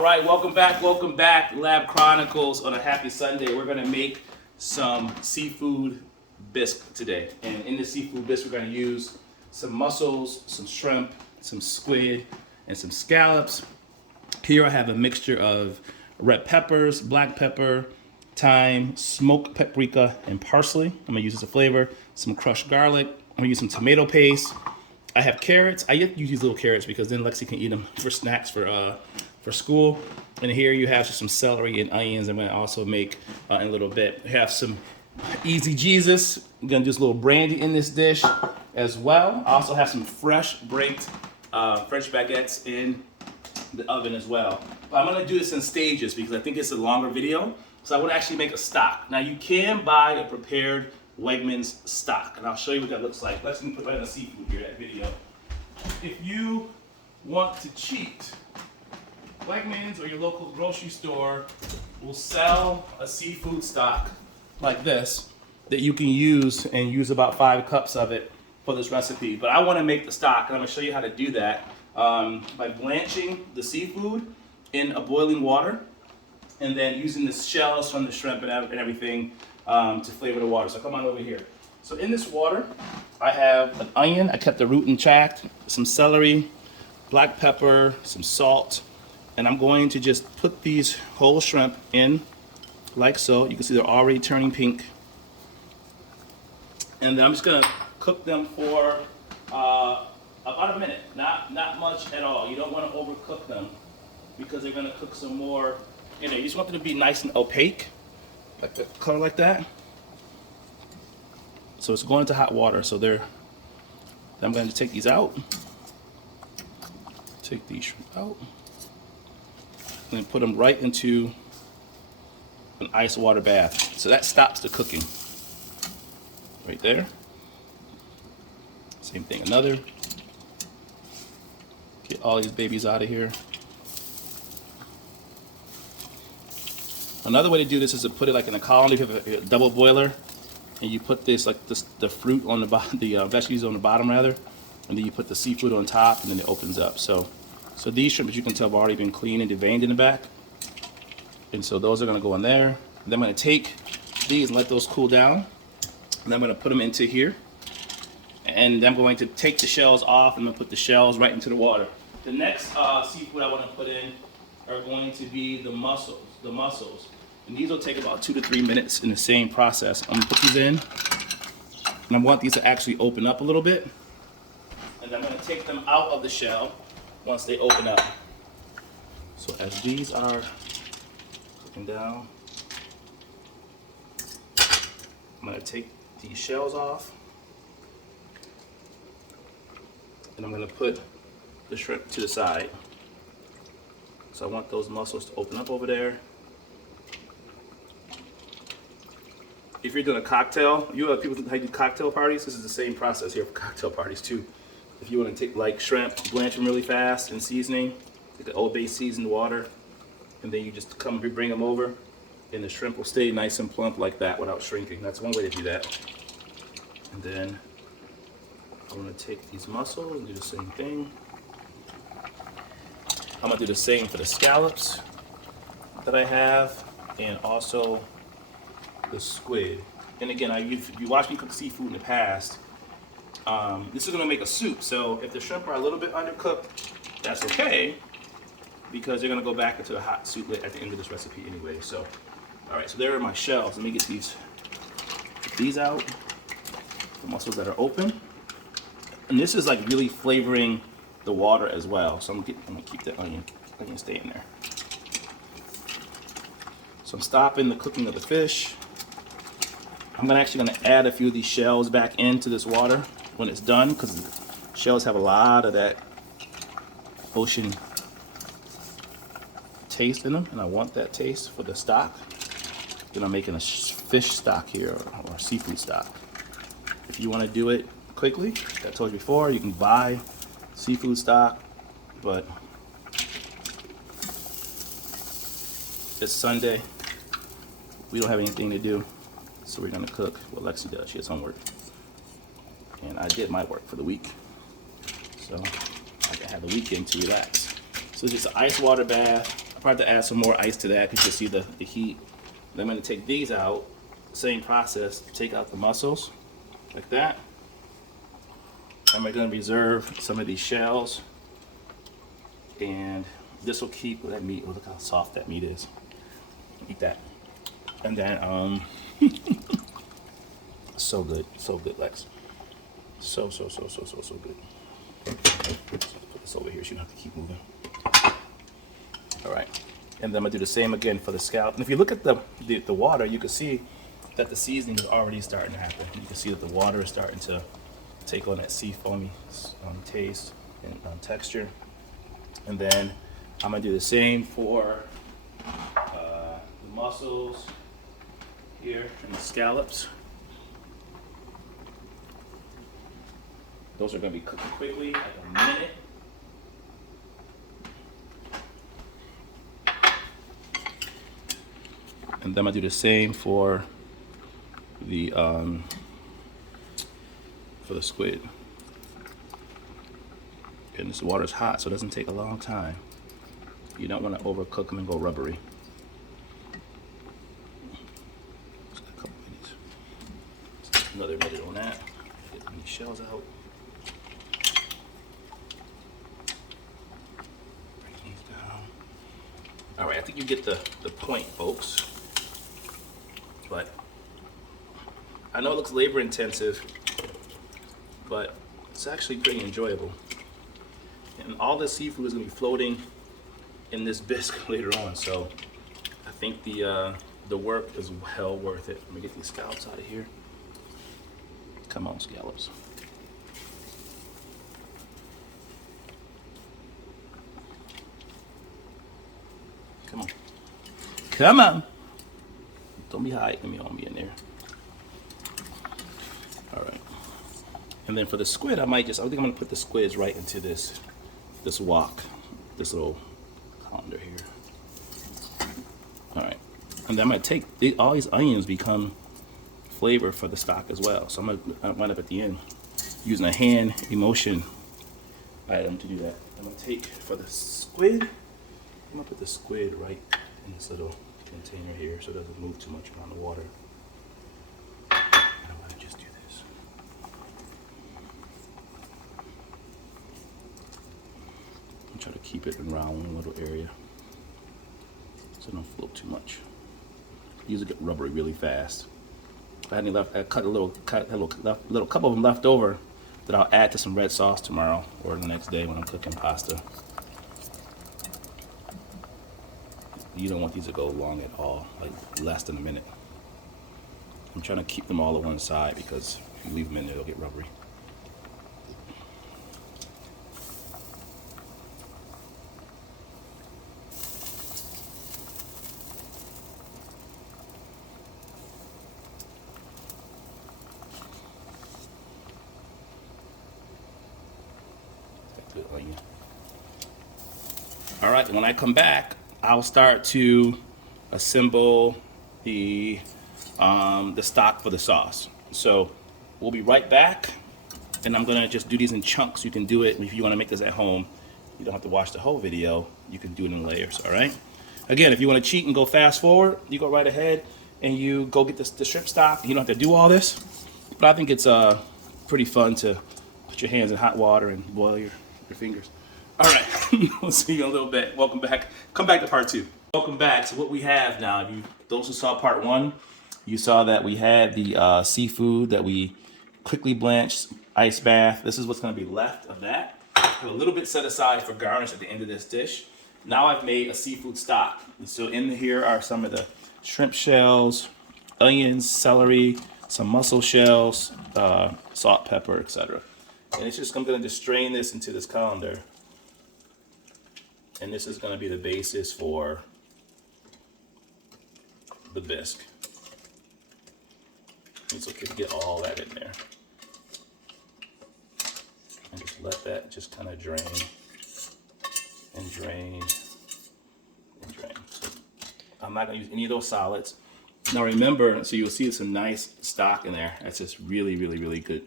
All right, welcome back, Lab Chronicles on a happy Sunday. We're gonna make some seafood bisque today. And in the seafood bisque, we're gonna use some mussels, some shrimp, some squid, and some scallops. Here I have a mixture of red peppers, black pepper, thyme, smoked paprika, and parsley. I'm gonna use this as a flavor. Some crushed garlic. I'm gonna use some tomato paste. I have carrots. I use these little carrots because then Lexi can eat them for snacks for school. And here you have just some celery and onions. I'm gonna also make in a little bit. I have some Easy Jesus. I'm gonna do a little brandy in this dish as well. I also have some fresh baked French baguettes in the oven as well. But I'm gonna do this in stages because I think it's a longer video. So I would actually make a stock. Now you can buy a prepared Wegmans stock, and I'll show you what that looks like. Let's put right on the seafood here, that video. If you want to cheat, Wegmans or your local grocery store will sell a seafood stock like this that you can use and use about 5 cups of it for this recipe. But I want to make the stock, and I'm going to show you how to do that by blanching the seafood in a boiling water and then using the shells from the shrimp and everything to flavor the water. So come on over here. So in this water, I have an onion. I kept the root intact, some celery, black pepper, some salt, and I'm going to just put these whole shrimp in like so. You can see they're already turning pink. And then I'm just gonna cook them for about a minute. Not much at all. You don't want to overcook them because they're gonna cook some more. You just want them to be nice and opaque, like the color like that. So it's going into hot water. So I'm going to take these out. Take these out. And then put them right into an ice water bath. So that stops the cooking. Right there. Same thing, another. Get all these babies out of here. Another way to do this is to put it like in a column. If you have a double boiler, and you put this like this, the fruit on the bottom, the veggies on the bottom rather, and then you put the seafood on top, and then it opens up. So these shrimp, as you can tell, have already been cleaned and deveined in the back, and so those are going to go in there. And then I'm going to take these and let those cool down, and I'm going to put them into here, and I'm going to take the shells off, and I'm going to put the shells right into the water. The next seafood I want to put in are going to be the mussels. And these will take about 2 to 3 minutes in the same process. I'm gonna put these in, and I want these to actually open up a little bit. And I'm gonna take them out of the shell once they open up. So as these are cooking down, I'm gonna take these shells off, and I'm gonna put the shrimp to the side. So I want those mussels to open up over there. If you're doing a cocktail, you have people who do cocktail parties, this is the same process here for cocktail parties too. If you want to take like shrimp, blanch them really fast in seasoning, take the Old Bay seasoned water, and then you just bring them over, and the shrimp will stay nice and plump like that without shrinking. That's one way to do that. And then I'm going to take these mussels and do the same thing. I'm going to do the same for the scallops that I have, and also the squid. And again, if you watch me cook seafood in the past, this is going to make a soup. So if the shrimp are a little bit undercooked, that's okay, because they're going to go back into the hot soup at the end of this recipe anyway. So, all right, so there are my shells. Let me get these out, the mussels that are open. And this is like really flavoring the water as well. So I'm gonna keep that onion stay in there. So I'm stopping the cooking of the fish. I'm actually gonna add a few of these shells back into this water when it's done, because shells have a lot of that ocean taste in them, and I want that taste for the stock. Then I'm making a fish stock here, or seafood stock. If you want to do it quickly, like I told you before, you can buy seafood stock, but it's Sunday. We don't have anything to do, so we're gonna cook what Lexi does. She has homework, and I did my work for the week, so I can have the weekend to relax. So it's just an ice water bath. about to add some more ice to that because you see the heat. Then I'm going to take these out, same process, take out the mussels like that. I'm going to reserve some of these shells, and this will keep that meat. Look how soft that meat is. Eat that. And then so good, Lex. So good. Put this over here so you don't have to keep moving. All right, and then I'm gonna do the same again for the scallop. And if you look at the water, you can see that the seasoning is already starting to happen. You can see that the water is starting to take on that sea foamy taste and texture. And then I'm gonna do the same for the mussels here and the scallops. Those are gonna be cooking quickly, like a minute. And then I'm gonna do the same for the squid. And this water's hot, so it doesn't take a long time. You don't want to overcook them and go rubbery. Just got a couple minutes. Just another minute on that. Get these shells out. Bring these down. All right, I think you get the point, folks. But I know it looks labor intensive, but it's actually pretty enjoyable. And all the seafood is gonna be floating in this bisque later on, so I think the work is well worth it. Let me get these scallops out of here. Come on, scallops. Come on. Come on. Don't be hiding me on me in there. All right. And then for the squid, I think I'm gonna put the squids right into this wok, this little colander here. All right. And then I'm gonna take, all these onions become flavor for the stock as well. So I'm gonna wind up at the end using a hand emotion item to do that. I'm gonna take for the squid, I'm gonna put the squid right in this little container here so it doesn't move too much around the water. And I'm gonna just do this. And try to keep it around one little area so it don't float too much. These will get rubbery really fast. If I had any left, I cut a little couple of them left over that I'll add to some red sauce tomorrow or the next day when I'm cooking pasta. You don't want these to go long at all, like less than a minute. I'm trying to keep them all at one side because if you leave them in there, they'll get rubbery. Good onion. All right, when I come back, I'll start to assemble the stock for the sauce. So we'll be right back, and I'm gonna just do these in chunks. You can do it if you wanna make this at home. You don't have to watch the whole video. You can do it in layers, all right? Again, if you wanna cheat and go fast forward, you go right ahead and you go get the shrimp stock. You don't have to do all this, but I think it's pretty fun to put your hands in hot water and boil your fingers. All right, we'll see you in a little bit. Welcome back. Come back to part 2. Welcome back to what we have now. Those who saw part 1, you saw that we had the seafood that we quickly blanched, ice bath. This is what's gonna be left of that. I have a little bit set aside for garnish at the end of this dish. Now I've made a seafood stock. And so in here are some of the shrimp shells, onions, celery, some mussel shells, salt, pepper, etc. And it's just, I'm gonna just strain this into this colander. And this is going to be the basis for the bisque. It's okay to get all that in there. And just let that just kind of drain and drain and drain. So I'm not going to use any of those solids. Now remember, so you'll see some nice stock in there. That's just really, really, really good.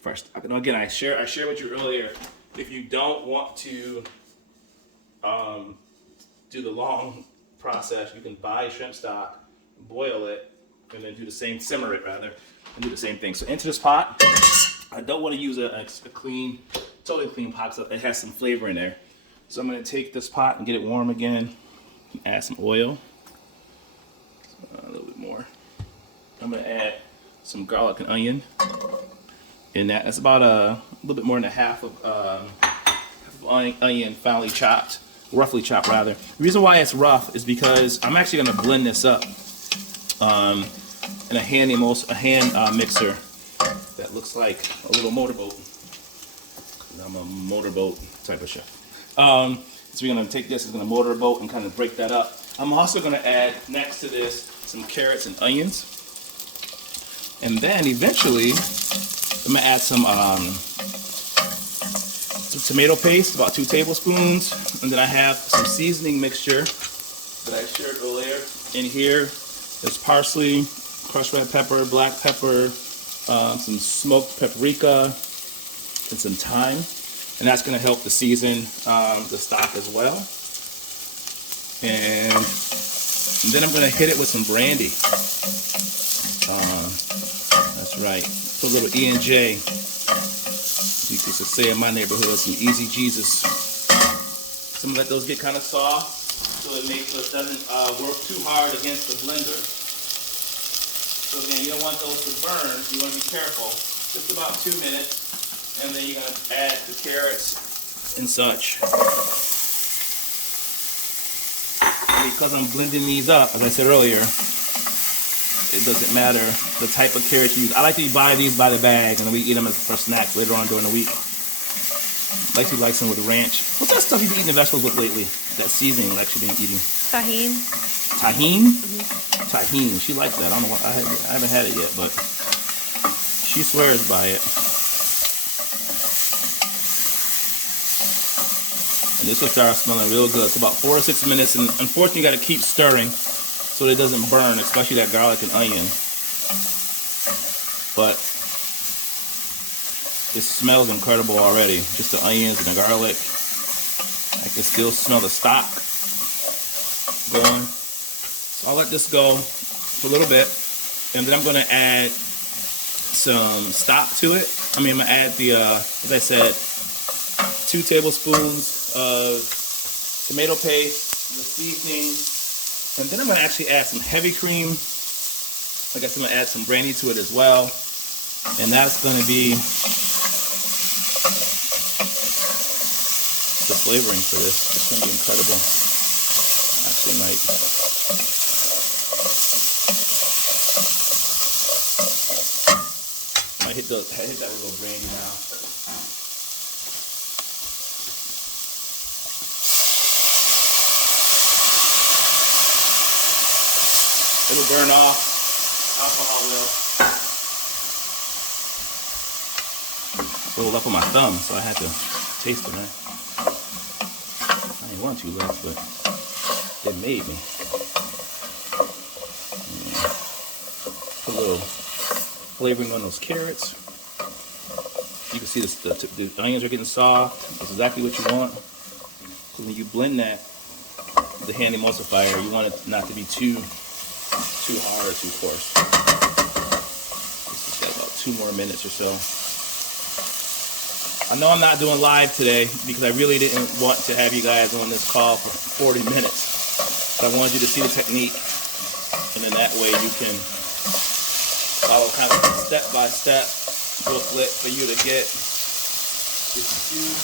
Fresh stock. Now again, I shared with you earlier, if you don't want to do the long process. You can buy shrimp stock, boil it, and then do the same, simmer it rather, and do the same thing. So into this pot, I don't want to use a clean, totally clean pot, so it has some flavor in there. So I'm going to take this pot and get it warm again, add some oil, a little bit more. I'm going to add some garlic and onion in that. That's about a little bit more than a half of onion finely chopped, roughly chopped rather. The reason why it's rough is because I'm actually going to blend this up in a hand mixer that looks like a little motorboat. I'm a motorboat type of chef. So we're going to take this, it's going to motorboat and kind of break that up. I'm also going to add next to this some carrots and onions. And then eventually I'm going to add some tomato paste, about 2 tablespoons. And then I have some seasoning mixture that I shared earlier. In here, there's parsley, crushed red pepper, black pepper, some smoked paprika, and some thyme. And that's going to help to season the stock as well. And then I'm going to hit it with some brandy. That's right. Put a little E&J. You could say in my neighborhood, some Easy Jesus. Some let those get kind of soft, so it doesn't work too hard against the blender. So again, you don't want those to burn. You want to be careful. Just about 2 minutes, and then you're going to add the carrots and such. And because I'm blending these up, as I said earlier, it doesn't matter the type of carrot you use. I like to buy these by the bag, and then we eat them for snacks later on during the week. I like to like some with ranch. What's that stuff you've been eating the vegetables with lately? That seasoning I've actually been eating. Tahini. Tahini? Mm-hmm. Tahini. She likes that. I don't know. I haven't had it yet, but she swears by it. And this will start smelling real good. It's about 4 to 6 minutes, and unfortunately, you got to keep stirring so that it doesn't burn, especially that garlic and onion. But it smells incredible already. Just the onions and the garlic. I can still smell the stock going. So I'll let this go for a little bit, and then I'm going to add some stock to it. I'm going to add the, as I said, 2 tablespoons of tomato paste, the seasoning, and then I'm going to actually add some heavy cream. I guess I'm going to add some brandy to it as well. And that's going to be the flavoring for this. It's going to be incredible. Actually, I hit that with a little brandy now. It'll burn off. Alcohol will. A little up on my thumb, so I had to taste it, man. I didn't want to left, but it made me. Put a little flavoring on those carrots. You can see the onions are getting soft. That's exactly what you want. So when you blend that, the hand emulsifier, you want it not to be too hard or too coarse. This has got about 2 more minutes or so. I know I'm not doing live today because I really didn't want to have you guys on this call for 40 minutes. But I wanted you to see the technique, and then that way you can follow kind of step-by-step booklet for you to get this food.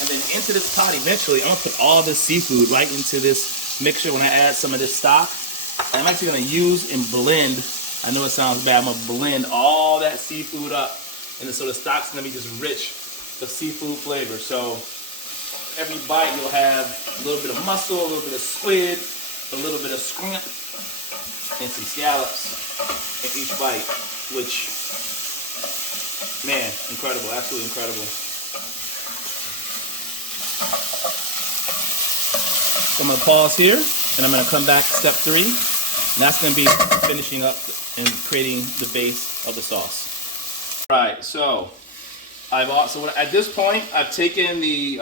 And then into this pot eventually, I'm going to put all this seafood right into this mixture when I add some of this stock. And I'm actually going to use and blend, I know it sounds bad, I'm going to blend all that seafood up. And so the stock's going to be just rich with seafood flavor. So every bite you'll have a little bit of mussel, a little bit of squid, a little bit of scrimp, and some scallops in each bite, which, man, incredible, absolutely incredible. So I'm going to pause here, and I'm going to come back to step 3, and that's going to be finishing up and creating the base of the sauce. All right, so at this point, I've taken the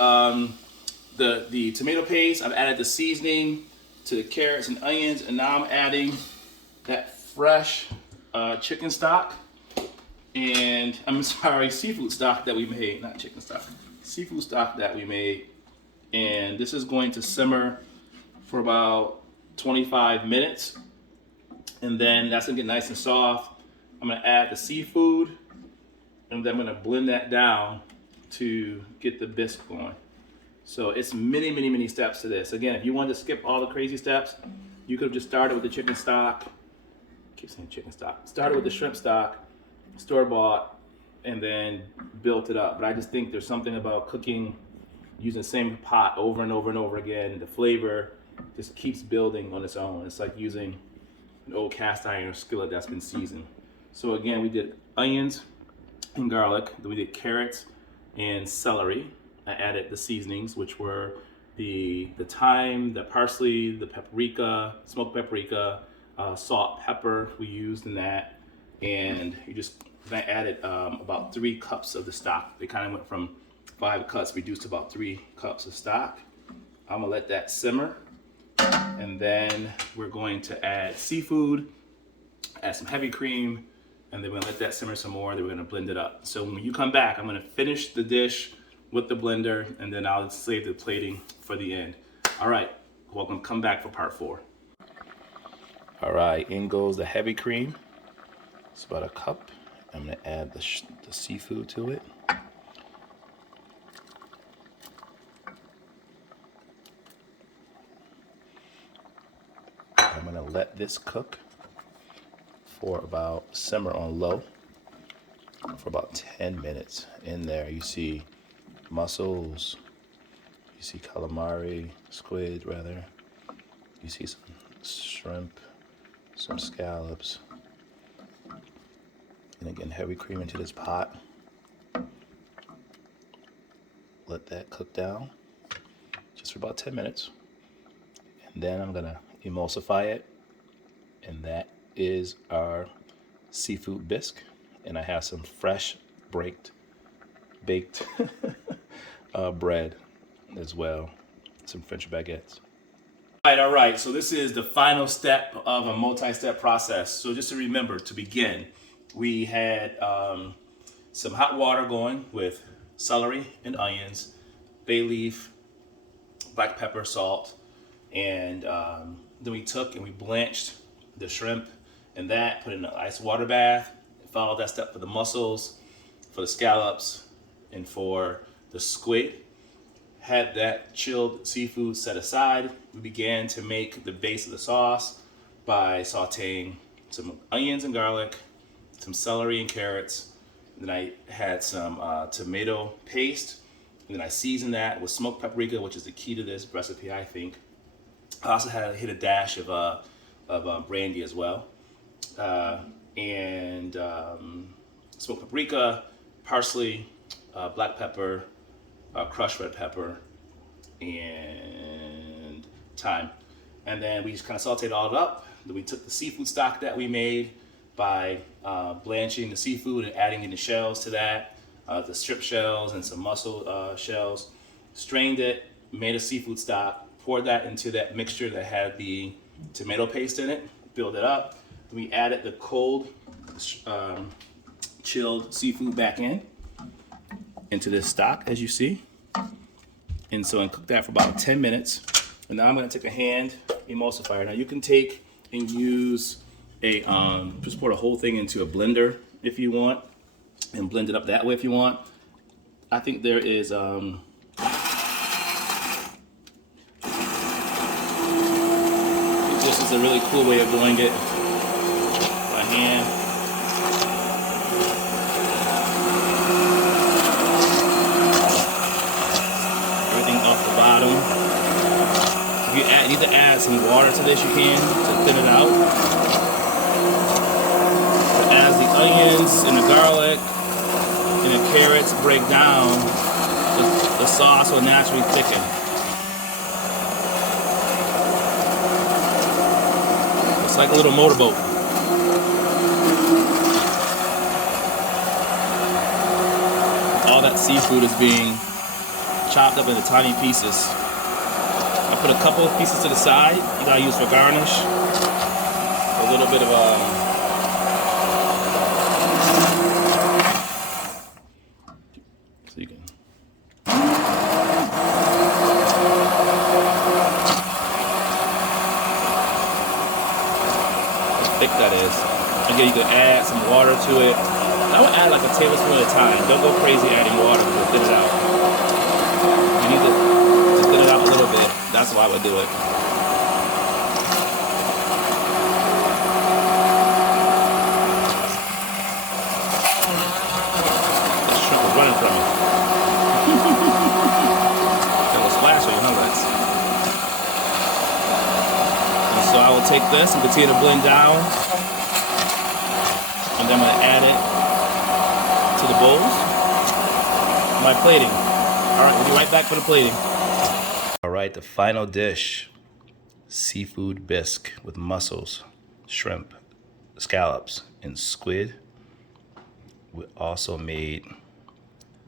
the tomato paste. I've added the seasoning to the carrots and onions, and now I'm adding that fresh chicken stock. And I'm sorry, seafood stock that we made, not chicken stock, seafood stock that we made. And this is going to simmer for about 25 minutes. And then that's gonna get nice and soft. I'm gonna add the seafood, and then I'm gonna blend that down to get the bisque going. So it's many steps to this. Again, if you wanted to skip all the crazy steps, you could have just started with the chicken stock. I keep saying chicken stock. Started with the shrimp stock, store-bought, and then built it up. But I just think there's something about cooking using the same pot over and over and over again. The flavor just keeps building on its own. It's like using an old cast iron skillet that's been seasoned. So again, we did onions and garlic, then we did carrots and celery. I added the seasonings, which were the thyme, the parsley, the paprika, smoked paprika, salt, pepper we used in that. And I added about 3 cups of the stock. They kind of went from 5 cups, reduced to about 3 cups of stock. I'm gonna let that simmer. And then we're going to add seafood, add some heavy cream, and then we're gonna let that simmer some more, then we're gonna blend it up. So when you come back, I'm gonna finish the dish with the blender, and then I'll save the plating for the end. All right, welcome, come back for part 4. All right, in goes the heavy cream. It's about 1 cup. I'm gonna add the seafood to it. I'm gonna let this cook for about, simmer on low for about 10 minutes. In there you see mussels, you see calamari, squid rather, you see some shrimp, some scallops, and again heavy cream into this pot. Let that cook down just for about 10 minutes, and then I'm gonna emulsify it, and that is our seafood bisque. And I have some fresh baked bread as well, some French baguettes. All right, so this is the final step of a multi-step process. So just to remember, to begin, we had some hot water going with celery and onions, bay leaf, black pepper, salt, and then we took and we blanched the shrimp and that, put it in an ice water bath, followed that step for the mussels, for the scallops, and for the squid. Had that chilled seafood set aside. We began to make the base of the sauce by sauteing some onions and garlic, some celery and carrots. Then I had some tomato paste, and then I seasoned that with smoked paprika, which is the key to this recipe, I think. I also hit a dash of brandy as well, and smoked paprika, parsley, black pepper, crushed red pepper, and thyme. And then we just kind of sauteed all it up. Then we took the seafood stock that we made by blanching the seafood and adding in the shells to that, the strip shells and some mussel shells, strained it, made a seafood stock, poured that into that mixture that had the tomato paste in it, filled it up. Then we added the cold chilled seafood back into this stock, as you see. And so I cooked that for about 10 minutes. And now I'm gonna take a hand emulsifier. Now you can take and use a, just pour the whole thing into a blender if you want, and blend it up that way if you want. I think there is, this is a really cool way of doing it by hand. Everything off the bottom. If you need to add some water to this, you can, to thin it out. But as the onions and the garlic and the carrots break down, the sauce will naturally thicken. It's like a little motorboat. All that seafood is being chopped up into tiny pieces. I put a couple of pieces to the side. You gotta use for garnish. A little bit of so you can. How thick that is. Again, you can add some water to it. I would add like a tablespoon at a time. Don't go crazy adding water to thin it out. You need to thin it out a little bit. That's why I would do it. The shrimp was running from me. That was splash on your nuggets. And so I will take this and continue to blend down. And then I'm going to add it to the bowls. My plating. All right, we'll be right back for the plating. All right, the final dish, seafood bisque with mussels, shrimp, scallops, and squid. We also made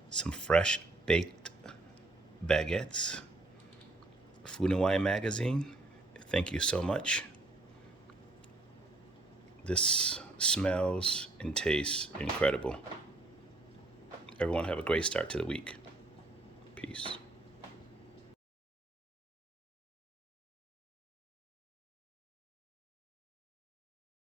some fresh baked baguettes. Food and Wine magazine, thank you so much. This smells and tastes incredible. Everyone have a great start to the week. Peace.